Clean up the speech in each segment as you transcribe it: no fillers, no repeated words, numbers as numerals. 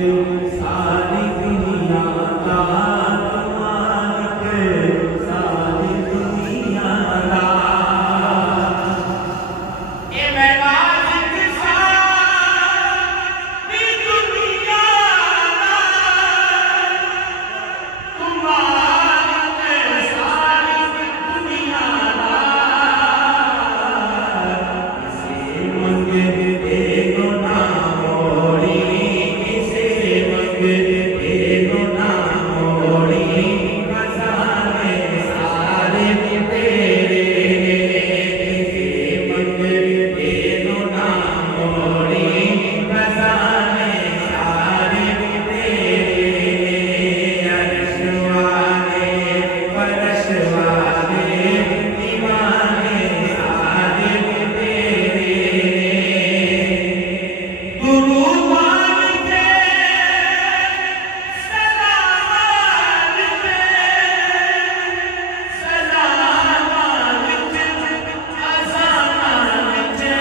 सारी दुनिया का मालिक, सारी दुनिया का ए मैं मालिक सारी दुनिया का, तुम मालिक सारी दुनिया का। इसे मंगे देखो ना मोड़ी, इसे मंगे देखो ना मोड़ी, खजाने सारे तेरे। इसे मंगे देखो ना मोड़ी, खजाने सारे तेरे। अर्श वाले फर्श वाले दीवाने सारे तेरे। दुरूद मांगते सलाम मांगते, सलाम मांगते अज़ान मांगते।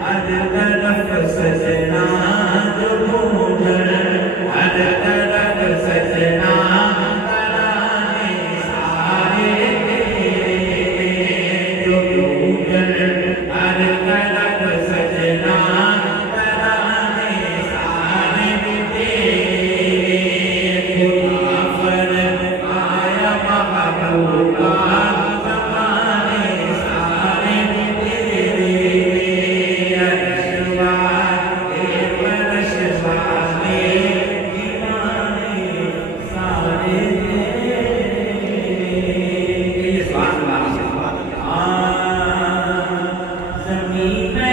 हर तरफ सजना जो गूंजन, हर तरफ सजना तराने सारे तेरे। जो गूंजन हर तरफ सजना तराने सारे तेरे। खुदा फरमाया महबूबा ज़माने सारे तेरे। अर्श वाले फर्श वाले दीवाने सारे तेरे। ज़मीन पे